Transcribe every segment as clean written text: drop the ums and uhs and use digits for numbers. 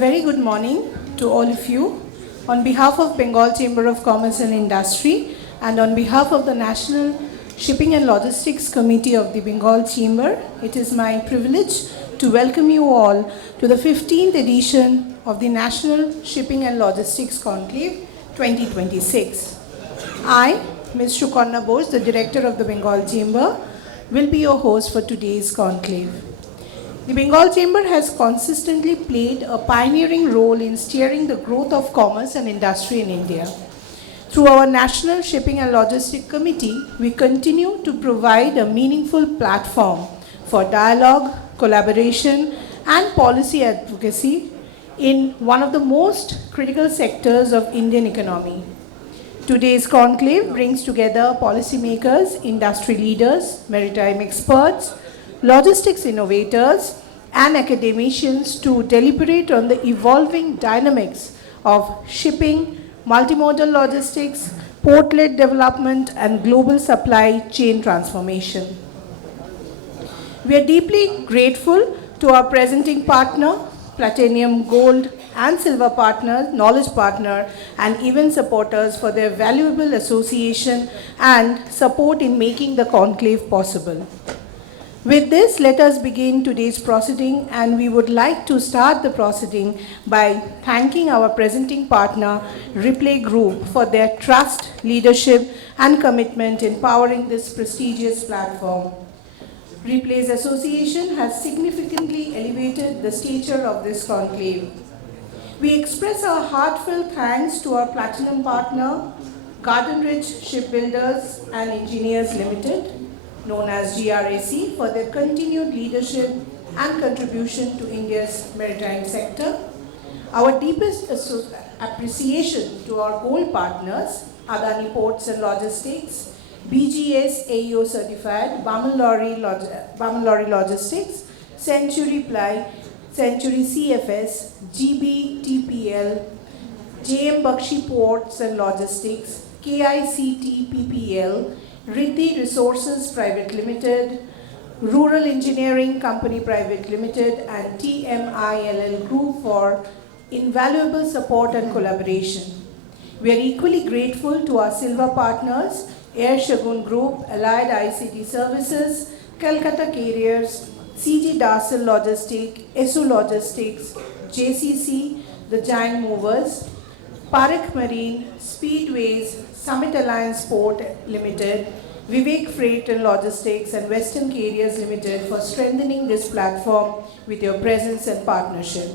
very good morning to all of you. On behalf of Bengal Chamber of Commerce and Industry and on behalf of the National Shipping and Logistics Committee of the Bengal Chamber, it is my privilege to welcome you all to the 15th edition of the National Shipping and Logistics Conclave 2026. I, Ms. Shukarna Bose, the Director of the Bengal Chamber, will be your host for today's conclave. The Bengal Chamber has consistently played a pioneering role in steering the growth of commerce and industry in India. Through our National Shipping and Logistics Committee, we continue to provide a meaningful platform for dialogue, collaboration, and policy advocacy in one of the most critical sectors of Indian economy. Today's conclave brings together policymakers, industry leaders, maritime experts, logistics innovators, and academicians to deliberate on the evolving dynamics of shipping, multimodal logistics, port-led development, and global supply chain transformation. We are deeply grateful to our presenting partner, Platinum, Gold, and Silver partners, knowledge partner, and event supporters for their valuable association and support in making the conclave possible. With this, let us begin today's proceeding, and we would like to start the proceeding by thanking our presenting partner, Replay Group, for their trust, leadership, and commitment in powering this prestigious platform. Replay's association has significantly elevated the stature of this conclave. We express our heartfelt thanks to our platinum partner, Garden Ridge Shipbuilders and Engineers Limited, known as GRAC, for their continued leadership and contribution to India's maritime sector. Our deepest appreciation to our gold partners, Adani Ports and Logistics, BGS AEO Certified, Baman Logistics, Century Ply, Century CFS, GBTPL, JM Bakshi Ports and Logistics, KICT PPL, Riddhi Resources Private Limited, Rural Engineering Company Private Limited, and TMILL Group for invaluable support and collaboration. We are equally grateful to our silver partners, Air Shagun Group, Allied ICT Services, Calcutta Carriers, CG Darsal Logistics, ESU Logistics, JCC, The Giant Movers, Parakh Marine, Speedways, Summit Alliance Port Limited, Vivek Freight and Logistics, and Western Carriers Limited for strengthening this platform with your presence and partnership.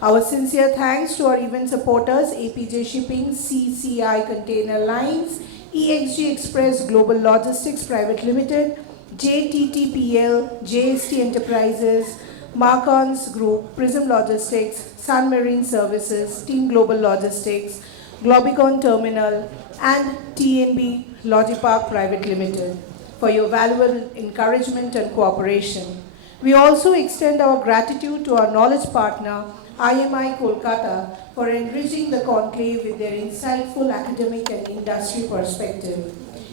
Our sincere thanks to our event supporters, APJ Shipping, CCI Container Lines, EXG Express Global Logistics Private Limited, JTTPL, JST Enterprises, Marcons Group, Prism Logistics, Sun Marine Services, Team Global Logistics, Globicon Terminal, and TNB Logipark Private Limited for your valuable encouragement and cooperation. We also extend our gratitude to our knowledge partner, IMI Kolkata, for enriching the conclave with their insightful academic and industry perspective.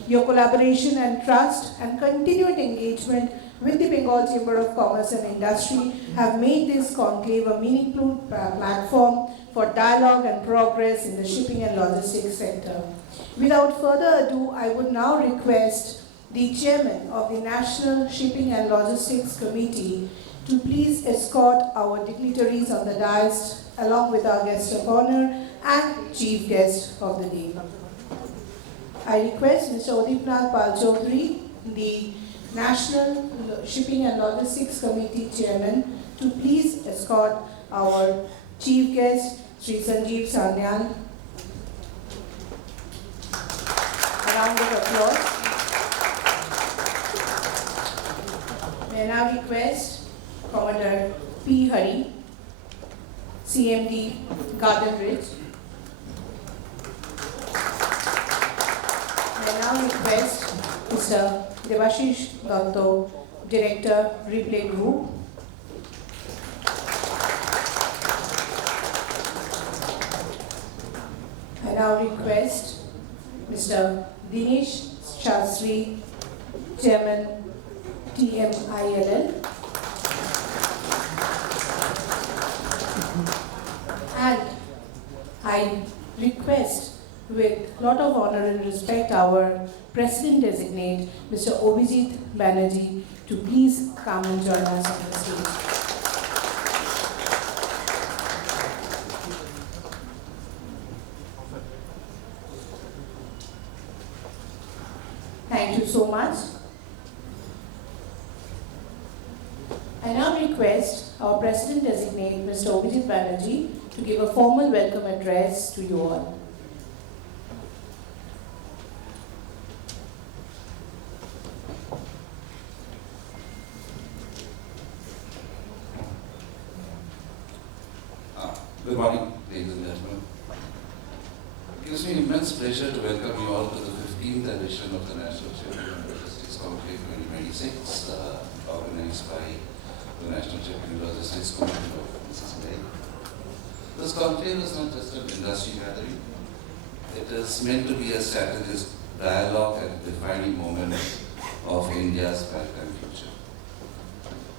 Your collaboration and trust and continued engagement with the Bengal Chamber of Commerce and Industry have made this conclave a meaningful platform for dialogue and progress in the shipping and logistics sector. Without further ado, I would now request the Chairman of the National Shipping and Logistics Committee to please escort our dignitaries on the dais along with our guest of honor and chief guest of the day. I request Mr. Udipnath Pal Chaudhary, the National Shipping and Logistics Committee Chairman, to please escort our chief guest, Sri Sanjeev Sanyal. A round of applause. May I now request Commodore P. Hari, CMD, Garden Ridge. May I now request Mr. Devashish Datta, Director, Replay Group. I now request Mr. Dinesh Shastri, Chairman, TMILL. I request with lot of honor and respect our President Designate, Mr. Obijit Banerjee, to please come and join us on the stage. Thank you so much. I now request our President Designate, Mr. Obijit Banerjee, to give a formal welcome address to you all. Good morning, ladies and gentlemen. It gives me immense pleasure to welcome you all to the 15th edition of the National Shipping and Logistics Conclave 2026, organized by the National Shipping and Logistics Committee of Mrs. Lay. This conclave is not just an industry gathering. It is meant to be a strategic dialogue at a defining moment of India's maritime future.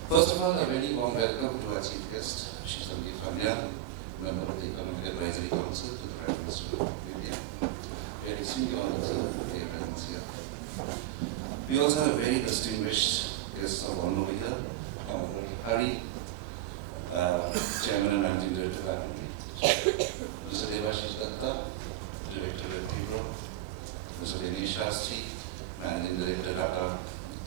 First of all, a very warm welcome to our chief guest, Shri Sandeep Fanya, member of the Economic Advisory Council to the Prime Minister of India. We are extremely honored to have your presence here. We also have a very distinguished guest of honor over here, Honorable Hari, Chairman and Managing Director of Admiralty, Mr. Devashish Datta, Director at Vibro, Mr. Dinesh Shastri, Managing Director at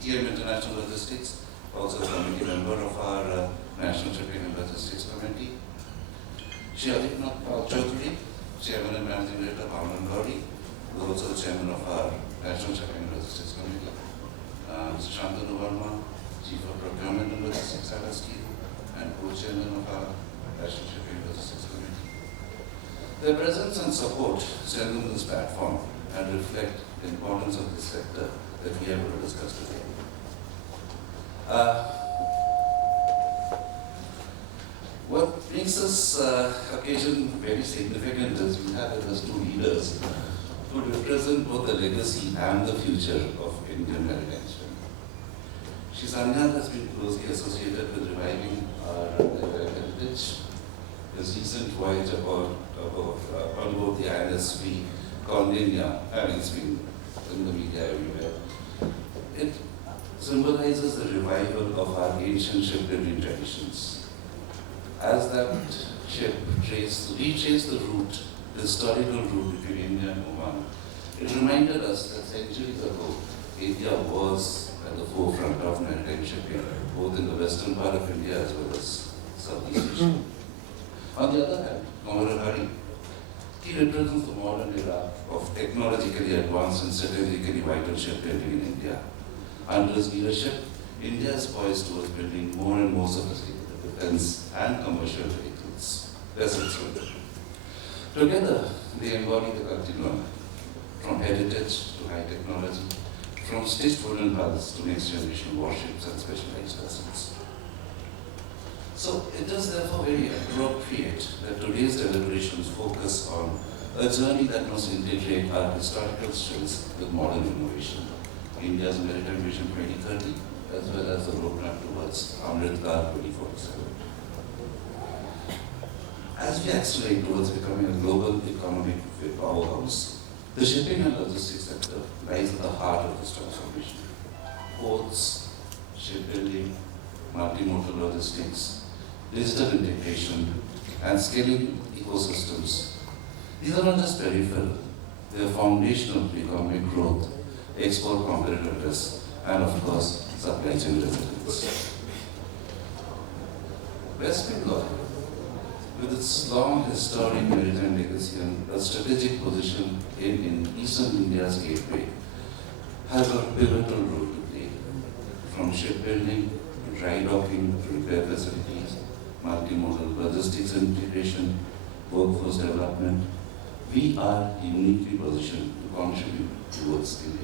TM International Logistics, also a committee member of our National Shipping and Logistics Committee. Shri Aditnath Pal Chaudhary, Chairman and Managing Director of Anand Gauri, who is also the Chairman of our National Shipping and Logistics Committee. Mr. Shantanu Verma, Chief of Procurement and Logistics at Steel, and Co-Chairman of our National Shipping and Logistics Committee. Their presence and support strengthen this platform and reflect the importance of this sector that we are going to discuss today. What makes this occasion very significant is we have with us two leaders who represent both the legacy and the future of Indian maritime shipping. Shri Sanyal has been closely associated with reviving our maritime heritage. His recent voyage on board the INSV Kaulinya, it's been in the media everywhere. It symbolizes the revival of our ancient shipbuilding traditions. As that ship retraced the route, the historical route between India and Oman, it reminded us that centuries ago, India was at the forefront of maritime shipping, both in the western part of India as well as Southeast Asia. On the other hand, Honorable Hari, he represents the modern era of technologically advanced and strategically vital shipbuilding in India. Under his leadership, India is poised towards building more and more sophisticated defense and commercial vessels. Together, they embody the continuum from heritage to high technology, from stitched wooden hulls to next generation warships and specialized vessels. So it is therefore very appropriate that today's deliberations focus on a journey that must integrate our historical strengths with modern innovation. India's Maritime Vision 2030, as well as the roadmap towards Amrit Kaal 2047. As we accelerate towards becoming a global economic powerhouse, the shipping and logistics sector lies at the heart of this transformation. Ports, shipbuilding, multimodal logistics, digital integration, and scaling ecosystems. These are not just peripheral, they are foundational to economic growth, export competitiveness, and of course, supply chain resilience. West Bengal, with its long historic maritime legacy and a strategic position in eastern India's gateway, has a pivotal role to play. From shipbuilding to dry docking to repair facilities, multimodal logistics integration, workforce development, we are uniquely positioned to contribute towards the